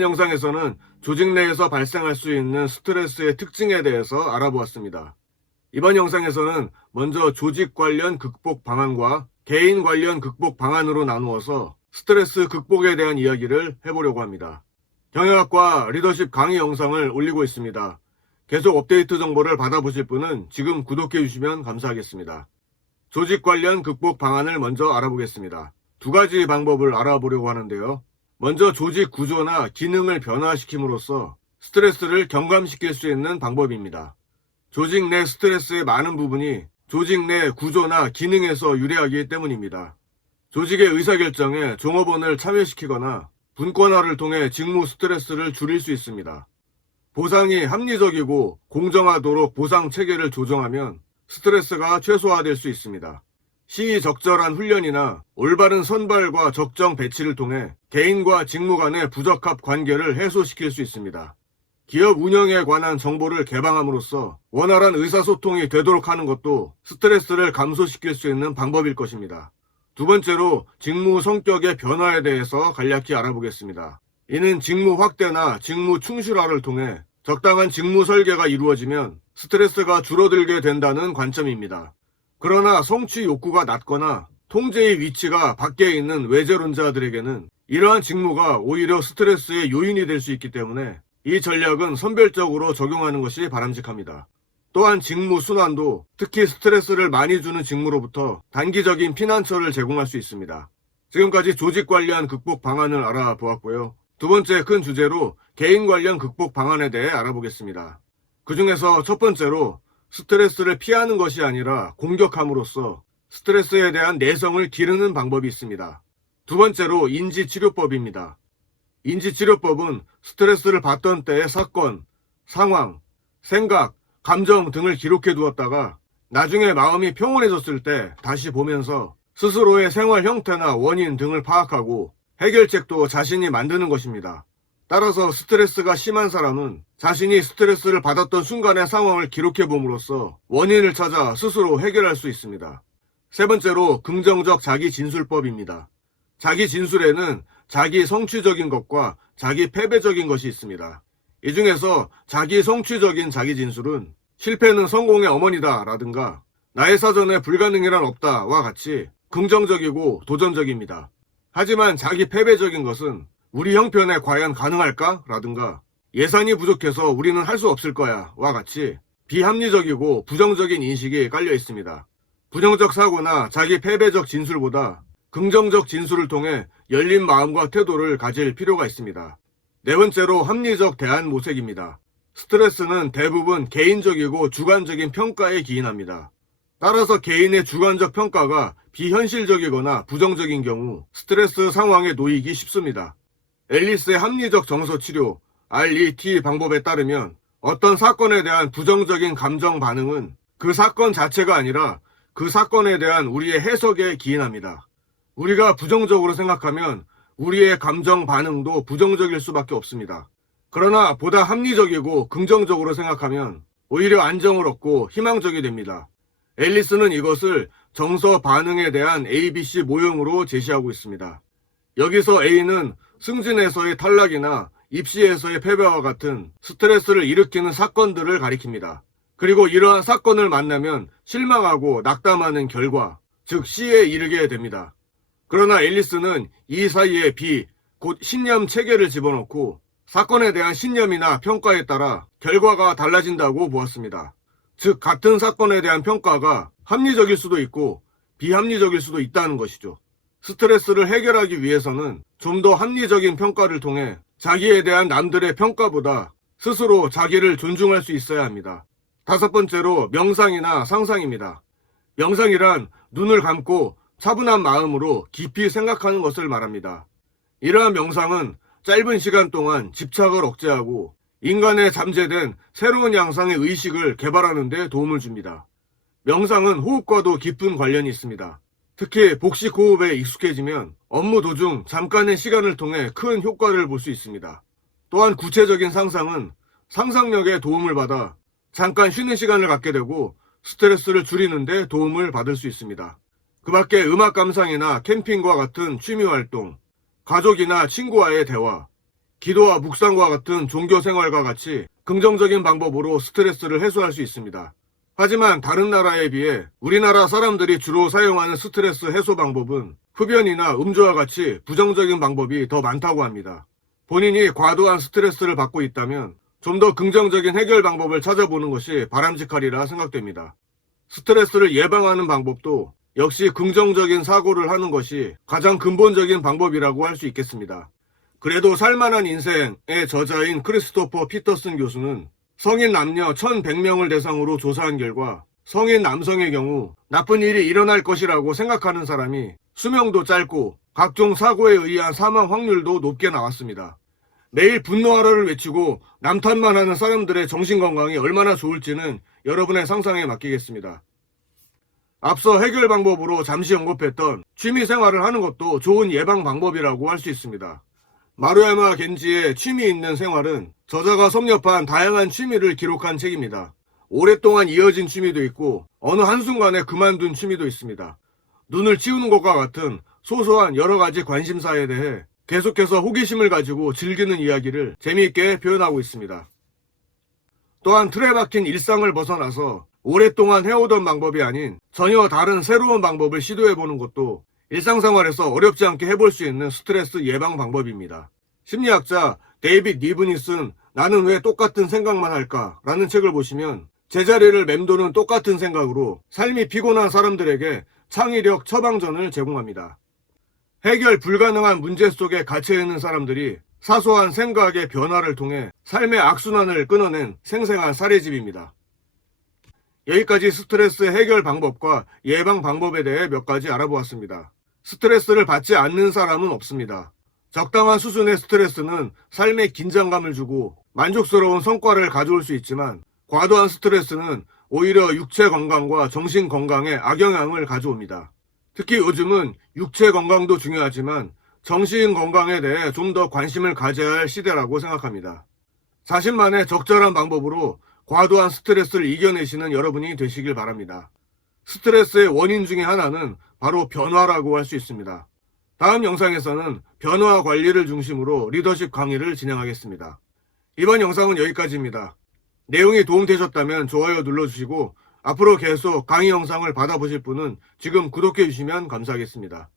지난 영상에서는 조직 내에서 발생할 수 있는 스트레스의 특징에 대해서 알아보았습니다. 이번 영상에서는 먼저 조직 관련 극복 방안과 개인 관련 극복 방안으로 나누어서 스트레스 극복에 대한 이야기를 해보려고 합니다. 경영학과 리더십 강의 영상을 올리고 있습니다. 계속 업데이트 정보를 받아보실 분은 지금 구독해 주시면 감사하겠습니다. 조직 관련 극복 방안을 먼저 알아보겠습니다. 두 가지 방법을 알아보려고 하는데요. 먼저 조직 구조나 기능을 변화시킴으로써 스트레스를 경감시킬 수 있는 방법입니다. 조직 내 스트레스의 많은 부분이 조직 내 구조나 기능에서 유래하기 때문입니다. 조직의 의사결정에 종업원을 참여시키거나 분권화를 통해 직무 스트레스를 줄일 수 있습니다. 보상이 합리적이고 공정하도록 보상 체계를 조정하면 스트레스가 최소화될 수 있습니다. 시의적절한 훈련이나 올바른 선발과 적정 배치를 통해 개인과 직무 간의 부적합 관계를 해소시킬 수 있습니다. 기업 운영에 관한 정보를 개방함으로써 원활한 의사소통이 되도록 하는 것도 스트레스를 감소시킬 수 있는 방법일 것입니다. 두 번째로 직무 성격의 변화에 대해서 간략히 알아보겠습니다. 이는 직무 확대나 직무 충실화를 통해 적당한 직무 설계가 이루어지면 스트레스가 줄어들게 된다는 관점입니다. 그러나 성취 욕구가 낮거나 통제의 위치가 밖에 있는 외제론자들에게는 이러한 직무가 오히려 스트레스의 요인이 될 수 있기 때문에 이 전략은 선별적으로 적용하는 것이 바람직합니다. 또한 직무 순환도 특히 스트레스를 많이 주는 직무로부터 단기적인 피난처를 제공할 수 있습니다. 지금까지 조직 관련 극복 방안을 알아보았고요. 두 번째 큰 주제로 개인 관련 극복 방안에 대해 알아보겠습니다. 그 중에서 첫 번째로 스트레스를 피하는 것이 아니라 공격함으로써 스트레스에 대한 내성을 기르는 방법이 있습니다. 두 번째로 인지치료법입니다. 인지치료법은 스트레스를 받던 때의 사건, 상황, 생각, 감정 등을 기록해 두었다가 나중에 마음이 평온해졌을 때 다시 보면서 스스로의 생활 형태나 원인 등을 파악하고 해결책도 자신이 만드는 것입니다. 따라서 스트레스가 심한 사람은 자신이 스트레스를 받았던 순간의 상황을 기록해 봄으로써 원인을 찾아 스스로 해결할 수 있습니다. 세 번째로 긍정적 자기 진술법입니다. 자기 진술에는 자기 성취적인 것과 자기 패배적인 것이 있습니다. 이 중에서 자기 성취적인 자기 진술은 실패는 성공의 어머니다 라든가 나의 사전에 불가능이란 없다와 같이 긍정적이고 도전적입니다. 하지만 자기 패배적인 것은 우리 형편에 과연 가능할까? 라든가 예산이 부족해서 우리는 할 수 없을 거야 와 같이 비합리적이고 부정적인 인식이 깔려 있습니다. 부정적 사고나 자기 패배적 진술보다 긍정적 진술을 통해 열린 마음과 태도를 가질 필요가 있습니다. 네 번째로 합리적 대안 모색입니다. 스트레스는 대부분 개인적이고 주관적인 평가에 기인합니다. 따라서 개인의 주관적 평가가 비현실적이거나 부정적인 경우 스트레스 상황에 놓이기 쉽습니다. 앨리스의 합리적 정서 치료 RET 방법에 따르면 어떤 사건에 대한 부정적인 감정 반응은 그 사건 자체가 아니라 그 사건에 대한 우리의 해석에 기인합니다. 우리가 부정적으로 생각하면 우리의 감정 반응도 부정적일 수밖에 없습니다. 그러나 보다 합리적이고 긍정적으로 생각하면 오히려 안정을 얻고 희망적이 됩니다. 앨리스는 이것을 정서 반응에 대한 ABC 모형으로 제시하고 있습니다. 여기서 A는 승진에서의 탈락이나 입시에서의 패배와 같은 스트레스를 일으키는 사건들을 가리킵니다. 그리고 이러한 사건을 만나면 실망하고 낙담하는 결과, 즉 C에 이르게 됩니다. 그러나 앨리스는 이 사이에 B, 곧 신념 체계를 집어넣고 사건에 대한 신념이나 평가에 따라 결과가 달라진다고 보았습니다. 즉 같은 사건에 대한 평가가 합리적일 수도 있고 비합리적일 수도 있다는 것이죠. 스트레스를 해결하기 위해서는 좀 더 합리적인 평가를 통해 자기에 대한 남들의 평가보다 스스로 자기를 존중할 수 있어야 합니다. 다섯 번째로 명상이나 상상입니다. 명상이란 눈을 감고 차분한 마음으로 깊이 생각하는 것을 말합니다. 이러한 명상은 짧은 시간 동안 집착을 억제하고 인간의 잠재된 새로운 양상의 의식을 개발하는 데 도움을 줍니다. 명상은 호흡과도 깊은 관련이 있습니다. 특히 복식 호흡에 익숙해지면 업무 도중 잠깐의 시간을 통해 큰 효과를 볼 수 있습니다. 또한 구체적인 상상은 상상력에 도움을 받아 잠깐 쉬는 시간을 갖게 되고 스트레스를 줄이는 데 도움을 받을 수 있습니다. 그 밖에 음악 감상이나 캠핑과 같은 취미 활동, 가족이나 친구와의 대화, 기도와 묵상과 같은 종교 생활과 같이 긍정적인 방법으로 스트레스를 해소할 수 있습니다. 하지만 다른 나라에 비해 우리나라 사람들이 주로 사용하는 스트레스 해소 방법은 흡연이나 음주와 같이 부정적인 방법이 더 많다고 합니다. 본인이 과도한 스트레스를 받고 있다면 좀 더 긍정적인 해결 방법을 찾아보는 것이 바람직하리라 생각됩니다. 스트레스를 예방하는 방법도 역시 긍정적인 사고를 하는 것이 가장 근본적인 방법이라고 할 수 있겠습니다. 그래도 살만한 인생의 저자인 크리스토퍼 피터슨 교수는 성인 남녀 1100명을 대상으로 조사한 결과 성인 남성의 경우 나쁜 일이 일어날 것이라고 생각하는 사람이 수명도 짧고 각종 사고에 의한 사망 확률도 높게 나왔습니다. 매일 분노하라를 외치고 남탓만 하는 사람들의 정신건강이 얼마나 좋을지는 여러분의 상상에 맡기겠습니다. 앞서 해결 방법으로 잠시 언급했던 취미생활을 하는 것도 좋은 예방 방법이라고 할 수 있습니다. 마루야마 겐지의 취미 있는 생활은 저자가 섭렵한 다양한 취미를 기록한 책입니다. 오랫동안 이어진 취미도 있고 어느 한순간에 그만둔 취미도 있습니다. 눈을 치우는 것과 같은 소소한 여러 가지 관심사에 대해 계속해서 호기심을 가지고 즐기는 이야기를 재미있게 표현하고 있습니다. 또한 틀에 박힌 일상을 벗어나서 오랫동안 해오던 방법이 아닌 전혀 다른 새로운 방법을 시도해보는 것도 일상생활에서 어렵지 않게 해볼 수 있는 스트레스 예방 방법입니다. 심리학자 데이빗 니븐이 쓴 나는 왜 똑같은 생각만 할까? 라는 책을 보시면 제자리를 맴도는 똑같은 생각으로 삶이 피곤한 사람들에게 창의력 처방전을 제공합니다. 해결 불가능한 문제 속에 갇혀있는 사람들이 사소한 생각의 변화를 통해 삶의 악순환을 끊어낸 생생한 사례집입니다. 여기까지 스트레스 해결 방법과 예방 방법에 대해 몇 가지 알아보았습니다. 스트레스를 받지 않는 사람은 없습니다. 적당한 수준의 스트레스는 삶에 긴장감을 주고 만족스러운 성과를 가져올 수 있지만 과도한 스트레스는 오히려 육체 건강과 정신 건강에 악영향을 가져옵니다. 특히 요즘은 육체 건강도 중요하지만 정신 건강에 대해 좀 더 관심을 가져야 할 시대라고 생각합니다. 자신만의 적절한 방법으로 과도한 스트레스를 이겨내시는 여러분이 되시길 바랍니다. 스트레스의 원인 중에 하나는 바로 변화라고 할 수 있습니다. 다음 영상에서는 변화 관리를 중심으로 리더십 강의를 진행하겠습니다. 이번 영상은 여기까지입니다. 내용이 도움되셨다면 좋아요 눌러주시고 앞으로 계속 강의 영상을 받아보실 분은 지금 구독해 주시면 감사하겠습니다.